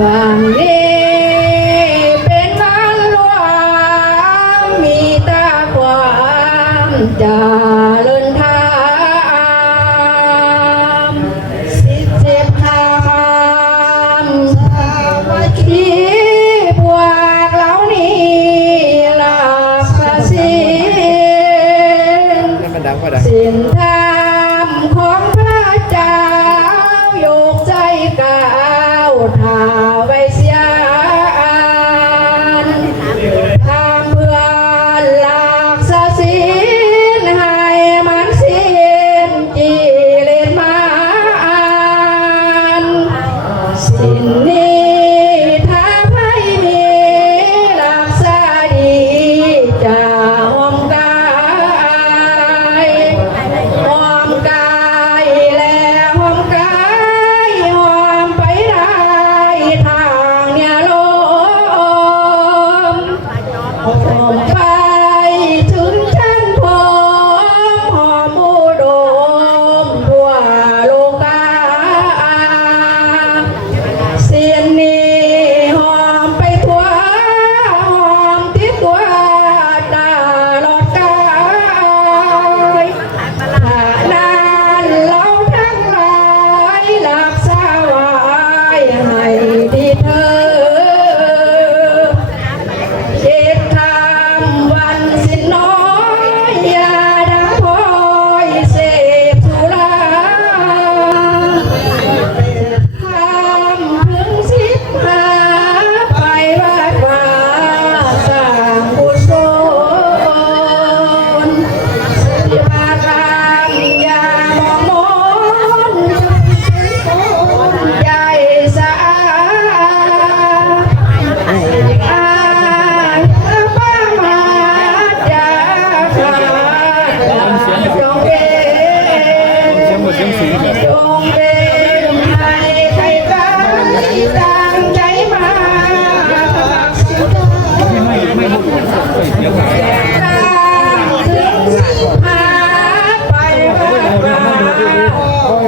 วันนี้เป็นวันรวมมีตาความจาริญทามสิบเจ็ดทามสาวัคีบวกล่านี้ลาสินสินทา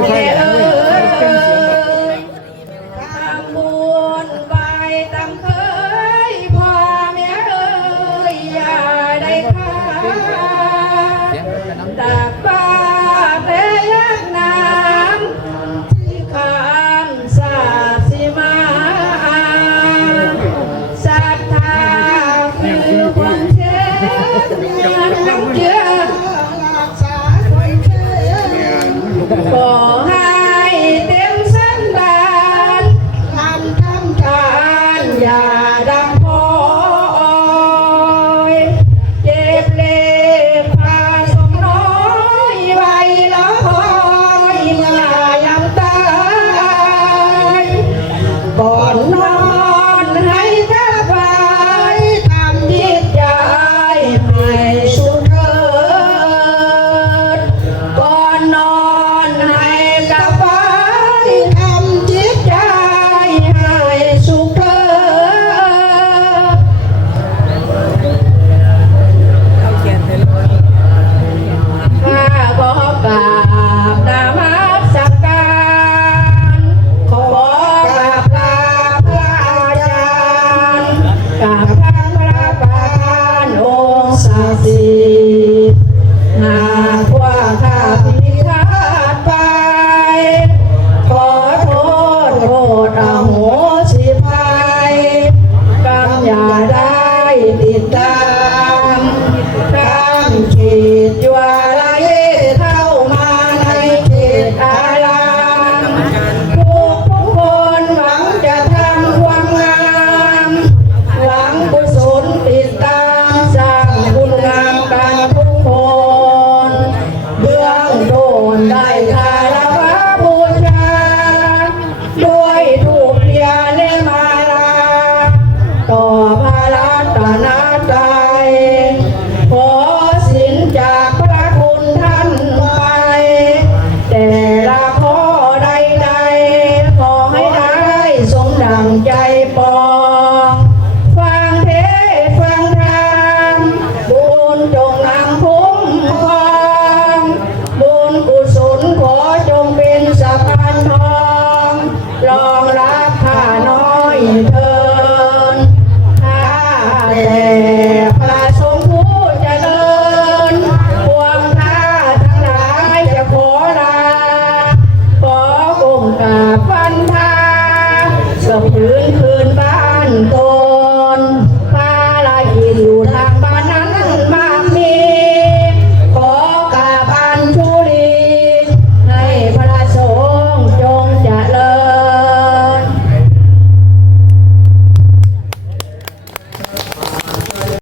แม่เอ๋ยทำบุญไปตามเคยพ่อแม่เอ๋ยอย่าได้ขาดดักไป sa atin. พื้นพื้นบ้านโต